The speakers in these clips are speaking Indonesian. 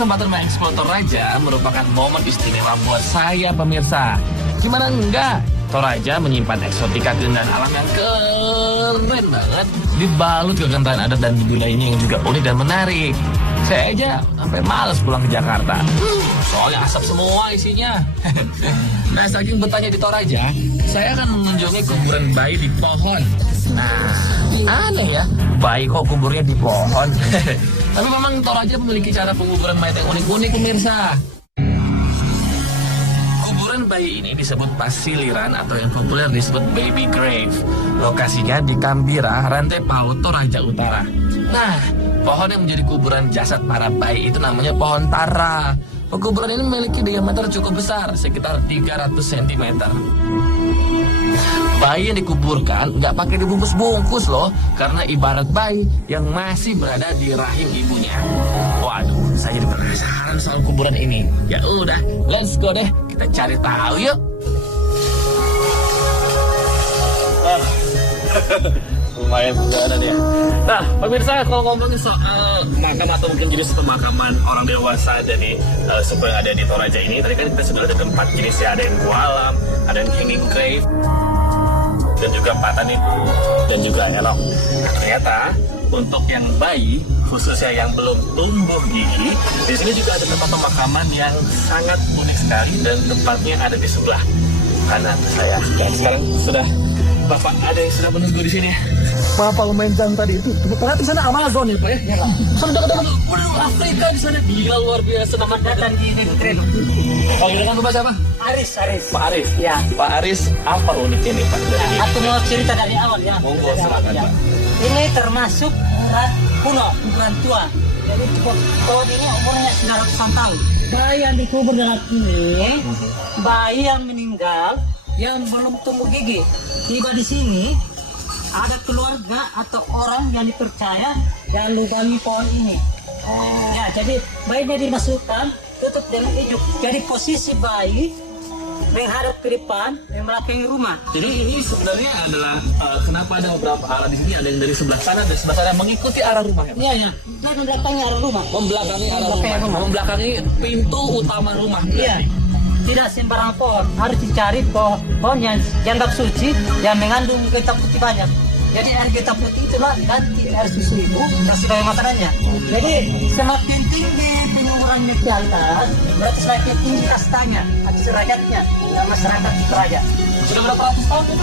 kesempatan mengeksplor Toraja merupakan momen istimewa buat saya pemirsa. Gimana enggak? Toraja menyimpan eksotika keindahan alam yang keren banget, dibalut kekentalan adat dan budayanya yang juga unik dan menarik. Saya aja sampai males pulang ke Jakarta. Soalnya asap semua isinya. Nah, saking betahnya di Toraja, saya akan mengunjungi kuburan bayi di pohon. Nah, aneh ya, bayi kok kuburnya di pohon. Tapi memang Toraja memiliki cara penguburan mayat yang unik-unik pemirsa. Kuburan bayi ini disebut pasiliran atau yang populer disebut baby grave. Lokasinya di Kambira, Rantai Paut, Toraja Utara. Nah, pohon yang menjadi kuburan jasad para bayi itu namanya pohon tara. Kuburan ini memiliki diameter cukup besar, sekitar 300 cm. Bayi yang dikuburkan nggak pakai dibungkus-bungkus loh, karena ibarat bayi yang masih berada di rahim ibunya. Waduh, saya jadi penasaran soal kuburan ini. Ya udah, let's go deh, kita cari tahu yuk. Lumayan sudah ada ya. Nah, pemirsa, kalau ngomongin soal makam atau mungkin jenis pemakaman orang dewasa dari suku yang ada di Toraja ini, tadi kan kita sudah ada 4 jenis ya, ada yang gualam, ada yang hanging grave, dan juga patani dan juga elok. Nah, ternyata untuk yang bayi, khususnya yang belum tumbuh gigi, di sini juga ada tempat pemakaman yang sangat unik sekali dan tempatnya ada di sebelah kanan saya. Dan sekarang sudah Bapak ada yang sudah menunggu di sini. Bapak lumayan jam tadi itu. Ternyata di sana Amazon ya Pak ya? Ya Pak. Sudah ketemu Afrika di sana. Gila, luar biasa. Selamat datang di negeri. Oh, ini kan Bapak siapa? Aris. Pak Aris. Ya. Pak Aris, apa uniknya nih Pak? Aku mau cerita dari awal ya. Monggo, silakan Pak. Ini termasuk kuburan kuno, kuburan tua. Jadi pohon ini umurnya sudah ratusan tahun. Bayi yang dikubur dalam ini, bayi yang meninggal yang belum tumbuh gigi. Tiba di sini ada keluarga atau orang yang dipercaya yang lubangi pohon ini. Ya, jadi bayinya dimasukkan, tutup dengan ijuk. Jadi posisi bayi menghadap ke depan, membelakangi rumah. Jadi ini sebenarnya adalah kenapa ada beberapa arah di sini, ada yang dari sebelah sana dan sebelah sana mengikuti arah rumah ya Pak? Iya, ya. Nah, membelakangi arah rumah. Membelakangi arah Membelakangi rumah. Membelakangi pintu utama rumah. Iya. Tidak sembarang pohon, harus dicari pohon yang dianggap suci, yang mengandung getah putih banyak. Jadi air getah putih itulah ganti air susu ibu yang sebagai makanannya. Jadi semakin tinggi pengumurannya ke atas, berarti semakin tinggi kastanya atau derajatnya masyarakat di Toraja. Sudah berapa ratus tahun Pak?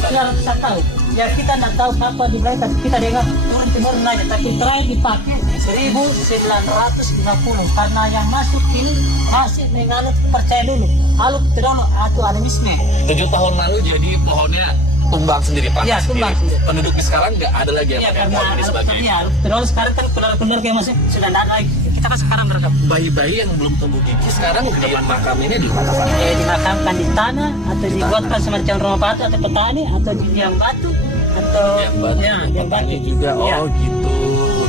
Sudah ratusan tahun. Ya kita tidak tahu kapan dimulai, tapi kita dengar turun-temurun aja. Tapi terakhir dipakai 1950 karena yang masuk ini masih menganut percaya dulu aluk tedono atau animisme. 7 tahun lalu jadi pohonnya tumbang sendiri Pak. Iya, tumbang sendiri. Penduduknya sekarang nggak ada lagi Iya, yang karena pohon ini sebagai iya, aluk tedono sekarang kan keluarga yang masih sudah tidak ada lagi. Kita kan sekarang merekam. bayi-bayi yang belum tumbuh gigi sekarang di makam ini di mana Pak? Dimakamkan di tanah atau dibuatkan semacam rumah batu atau petani atau di liang batu atau Yang batu juga. Ya. Oh gitu.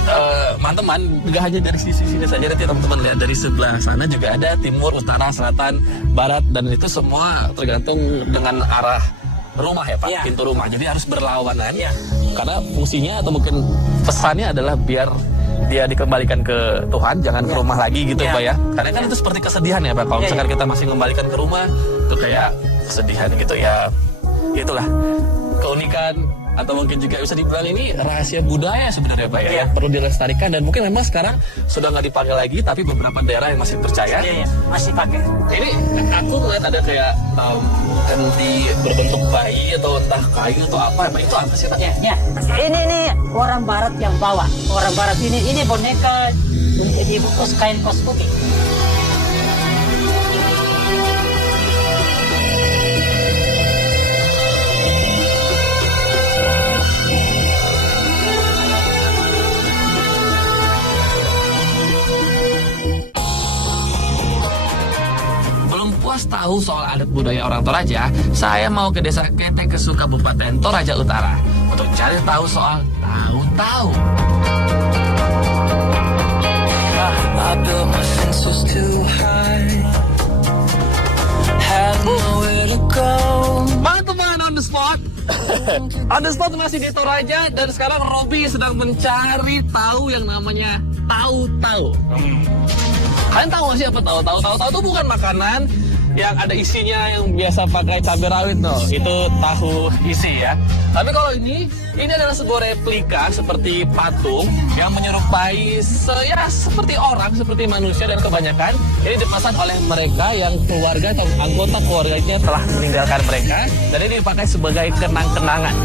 Teman-teman, nggak hanya dari sisi sini saja, nanti teman-teman lihat dari sebelah sana juga ada timur, utara, selatan, barat, dan itu semua tergantung dengan arah rumah ya Pak, Ya. pintu rumah. Jadi harus berlawanan. Ya. Karena fungsinya atau mungkin pesannya adalah biar dia dikembalikan ke Tuhan, jangan ke rumah lagi gitu Ya. Pak ya. Karena kan itu seperti kesedihan ya Pak. Kalau Ya, misalkan ya. kita masih mengembalikan ke rumah, itu kayak kesedihan gitu ya. Itulah keunikan atau mungkin juga bisa dibilang ini rahasia budaya sebenarnya Pak ya, Iya. yang perlu dilestarikan, dan mungkin memang sekarang sudah nggak dipakai lagi, tapi beberapa daerah yang masih percaya. Iya, masih pakai. Ini aku melihat ada kayak ganti berbentuk bayi atau entah kayu atau apa, Pak, itu apa sih Pak? Ya, ya. Ini orang barat yang bawa. Orang barat ini boneka dibungkus kain kos putih. Puas tahu soal adat budaya orang Toraja, saya mau ke desa Ketekesu, Kabupaten Toraja Utara untuk cari tahu soal tahu-tahu. I built my senses too high. Had nowhere to go. Teman-teman, on the spot. On the spot masih di Toraja, dan sekarang Robby sedang mencari tahu yang namanya tahu-tahu. Kalian tahu nggak sih apa tahu? Tahu itu bukan makanan yang ada isinya yang biasa pakai cabai rawit itu tahu isi ya. Tapi kalau ini adalah sebuah replika seperti patung yang menyerupai seperti orang, seperti manusia, dan kebanyakan ini dipasang oleh mereka yang keluarga atau anggota keluarganya telah meninggalkan mereka, dan ini dipakai sebagai kenang-kenangan.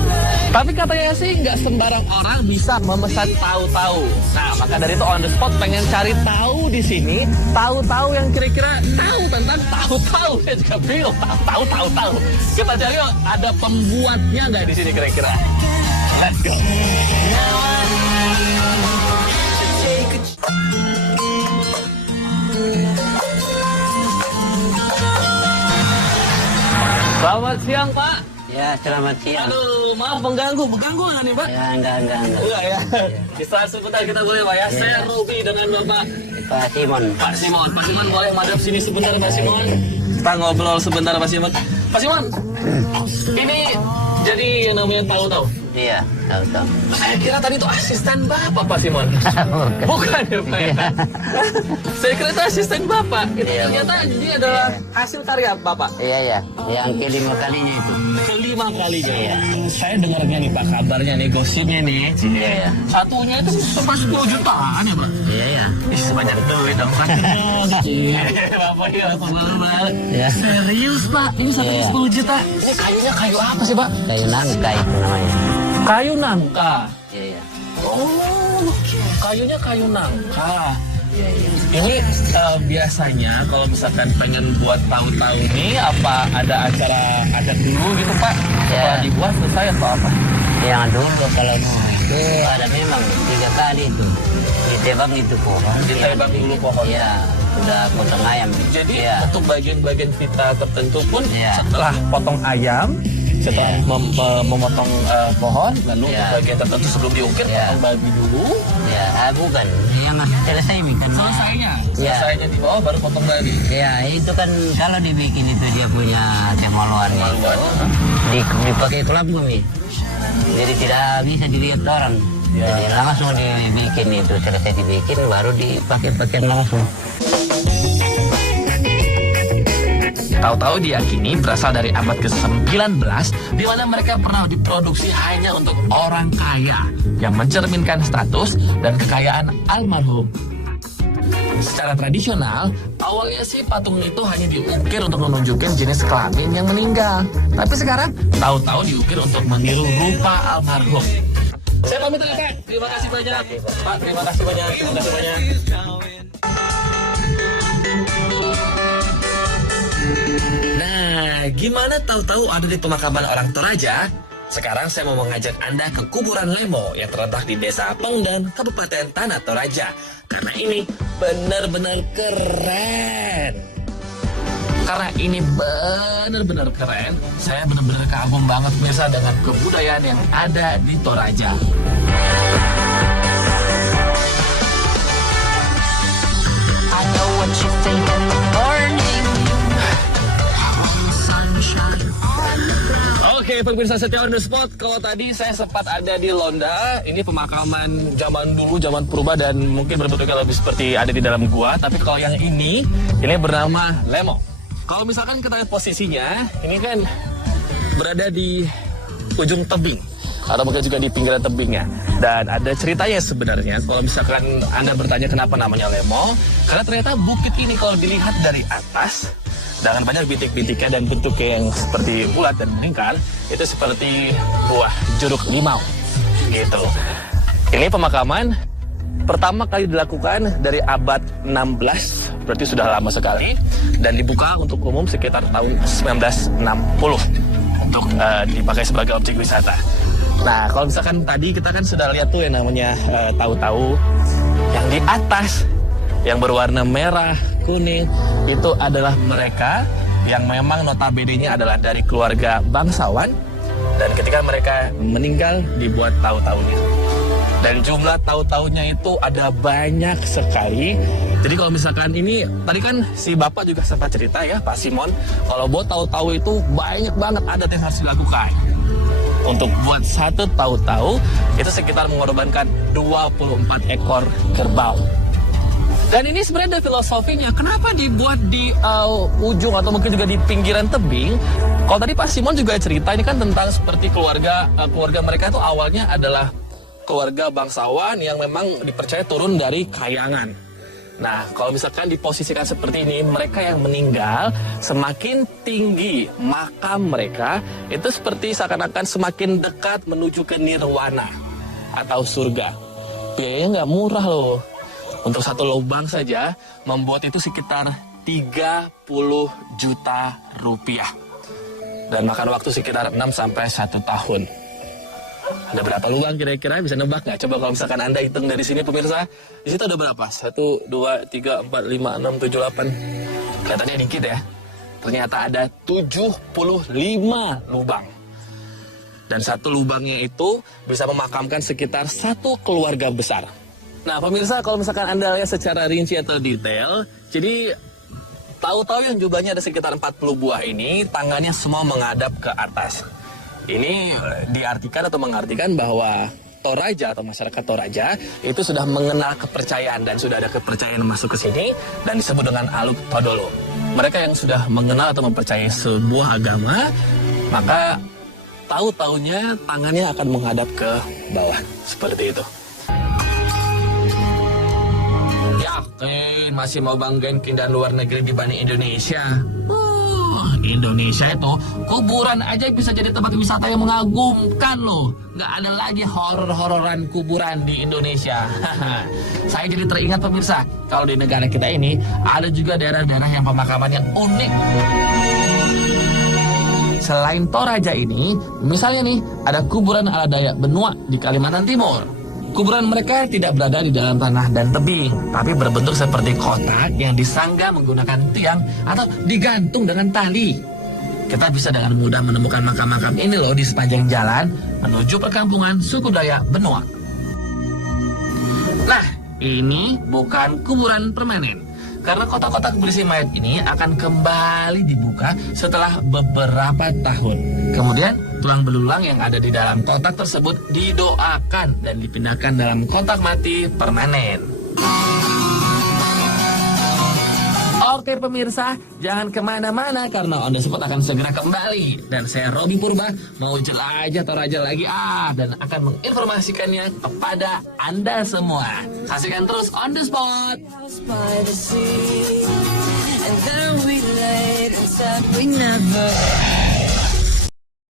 Tapi katanya sih nggak sembarang orang bisa memesan tahu-tahu. Nah, maka dari itu on the spot pengen cari tahu di sini, tahu-tahu yang kira-kira tahu tentang tahu-tahu. Saya juga bingung, tahu. Kita cari yuk, ada pembuatnya nggak di sini kira-kira? Let's go. Selamat siang, Pak. Ya, selamat siang. Aduh, maaf mengganggu nggak nih, Pak? Ya, enggak. Enggak ya. Bisa sebentar kita boleh, Pak ya. Saya Robi dengan Bapak Pak Simon. Pak Simon boleh madep sini sebentar, Pak Simon. Kita ngobrol sebentar, Pak Simon. Pak Simon, ini jadi yang namanya tahu-tahu. Iya, tahu. Saya kira tadi itu asisten Bapak, Pak Simon. Bukan ya, Pak ya? Saya kira itu asisten Bapak. Itu ternyata ini adalah hasil karya Bapak. Iya. Yang kelima kalinya itu. Kelima kalinya. Iya. Saya dengarnya nih, Pak, kabarnya nih, gosipnya nih. Iya. Satunya itu sampai 10 jutaan ya, Pak? Iya. Ih, sebanyak duit dong, Pak. Bapak ya, Pak. Ya. Serius, Pak? Ini sampai 10 juta. Ini kayunya kayu apa sih, Pak? Kayu nangka itu namanya. Kayu nangka. Iya. Oh, kayunya kayu nangka. Ini biasanya kalau misalkan pengen buat tahu-tahu ini, apa ada acara adat dulu gitu, Pak? Ya. Apa dibuat selesai atau apa? Yang dulu kalau itu ada memang 3 kali itu. Ditebang itu pohon. Ditebang dulu pohon. Iya, udah potong ayam. Jadi ya. untuk bagian-bagian pita tertentu pun Ya. setelah potong ayam, setelah Ya. memotong pohon, lalu Ya. untuk bagian tertentu sebelum diukir, Ya. potong babi dulu. Ya, bukan. Yang selesai ini kan. Selesainya Ya. di bawah baru potong babi. Ya, itu kan kalau dibikin itu dia punya kemaluan. Dipakai kelambu nih. Jadi tidak bisa dilihat orang. Ya. Jadi langsung dibikin itu, selesai dibikin baru dipakai pakaian langsung. Tahu-tahu diyakini berasal dari abad ke-19, di mana mereka pernah diproduksi hanya untuk orang kaya yang mencerminkan status dan kekayaan almarhum. Secara tradisional, awalnya sih patung itu hanya diukir untuk menunjukkan jenis kelamin yang meninggal. Tapi sekarang, tahu-tahu diukir untuk meniru rupa almarhum. Saya pamit dulu, Pak. Terima kasih banyak. Pak, terima kasih banyak. Nah, gimana tahu-tahu ada di pemakaman orang Toraja? Sekarang saya mau mengajak Anda ke kuburan Lemo yang terletak di Desa Pengdan, Kabupaten Tanah Toraja. Karena ini benar-benar keren. Karena ini benar-benar keren, saya benar-benar kagum banget pemirsa dengan kebudayaan yang ada di Toraja. I know what you think in the morning. Sunshine on the ground. Oke, pemirsa setia on the spot. Kalau tadi saya sempat ada di Londa, ini pemakaman zaman dulu, zaman purba, dan mungkin berbentuknya lebih seperti ada di dalam gua. Tapi kalau yang ini bernama Lemo. Kalau misalkan kita lihat posisinya, ini kan berada di ujung tebing, atau mungkin juga di pinggiran tebingnya. Dan ada ceritanya sebenarnya, kalau misalkan Anda bertanya kenapa namanya Lemo, karena ternyata bukit ini kalau dilihat dari atas, dengan banyak bintik-bintiknya dan bentuknya yang seperti bulat dan meningkat, itu seperti buah jeruk limau gitu. Ini pemakaman pertama kali dilakukan dari abad 16, berarti sudah lama sekali, dan dibuka untuk umum sekitar tahun 1960 untuk dipakai sebagai objek wisata. Nah, kalau misalkan tadi kita kan sudah lihat tuh yang namanya tahu-tahu yang di atas yang berwarna merah, kuning, itu adalah mereka yang memang notabene-nya adalah dari keluarga bangsawan, dan ketika mereka meninggal dibuat tahu-tahunya. Dan jumlah tahu-tahunya itu ada banyak sekali. Jadi kalau misalkan ini, tadi kan si Bapak juga sempat cerita ya, Pak Simon, kalau buat tahu-tahu itu banyak banget adat yang harus dilakukan. Untuk buat satu tahu-tahu, itu sekitar mengorbankan 24 ekor kerbau. Dan ini sebenarnya ada filosofinya. Kenapa dibuat di ujung atau mungkin juga di pinggiran tebing? Kalau tadi Pak Simon juga cerita ini kan tentang seperti keluarga mereka itu awalnya adalah keluarga bangsawan yang memang dipercaya turun dari kayangan. Nah, kalau misalkan diposisikan seperti ini, mereka yang meninggal semakin tinggi makam mereka itu seperti seakan-akan semakin dekat menuju ke nirwana atau surga. Biayanya nggak murah loh. Untuk satu lubang saja membuat itu sekitar 30 juta rupiah. Dan makan waktu sekitar 6 sampai 1 tahun. Ada berapa lubang kira-kira? Bisa nebak nggak? Coba kalau misalkan Anda hitung dari sini pemirsa. Di situ ada berapa? 1, 2, 3, 4, 5, 6, 7, 8. Kelihatannya dikit ya. Ternyata ada 75 lubang. Dan satu lubangnya itu bisa memakamkan sekitar 1 keluarga besar. Nah pemirsa, kalau misalkan Anda lihat secara rinci atau detail, jadi tahu-tahu yang jumlahnya ada sekitar 40 buah ini, tangannya semua menghadap ke atas. Ini diartikan atau mengartikan bahwa Toraja atau masyarakat Toraja itu sudah mengenal kepercayaan dan sudah ada kepercayaan masuk ke sini dan disebut dengan Aluk Todolo. Mereka yang sudah mengenal atau mempercayai sebuah agama, maka tahu-taunya tangannya akan menghadap ke bawah seperti itu. Yakin masih mau banggain keindahan luar negeri dibanding Indonesia? Indonesia itu kuburan aja bisa jadi tempat wisata yang mengagumkan loh. Nggak ada lagi horor-hororan kuburan di Indonesia. Saya jadi teringat pemirsa, kalau di negara kita ini ada juga daerah-daerah yang pemakaman yang unik. Selain Toraja ini, misalnya nih ada kuburan ala Dayak Benua di Kalimantan Timur. Kuburan mereka tidak berada di dalam tanah dan tebing, tapi berbentuk seperti kotak yang disanggah menggunakan tiang atau digantung dengan tali. Kita bisa dengan mudah menemukan makam-makam ini loh di sepanjang jalan menuju perkampungan suku Dayak Benua. Nah, ini bukan kuburan permanen. Karena kotak-kotak berisi mayat ini akan kembali dibuka setelah beberapa tahun. Kemudian tulang belulang yang ada di dalam kotak tersebut didoakan dan dipindahkan dalam kotak mati permanen. Oke pemirsa, jangan kemana-mana karena On The Spot akan segera kembali. Dan saya Robby Purba mau jelajah Toraja lagi dan akan menginformasikannya kepada Anda semua. Saksikan terus On The Spot. by the sea, and then we laid and said we never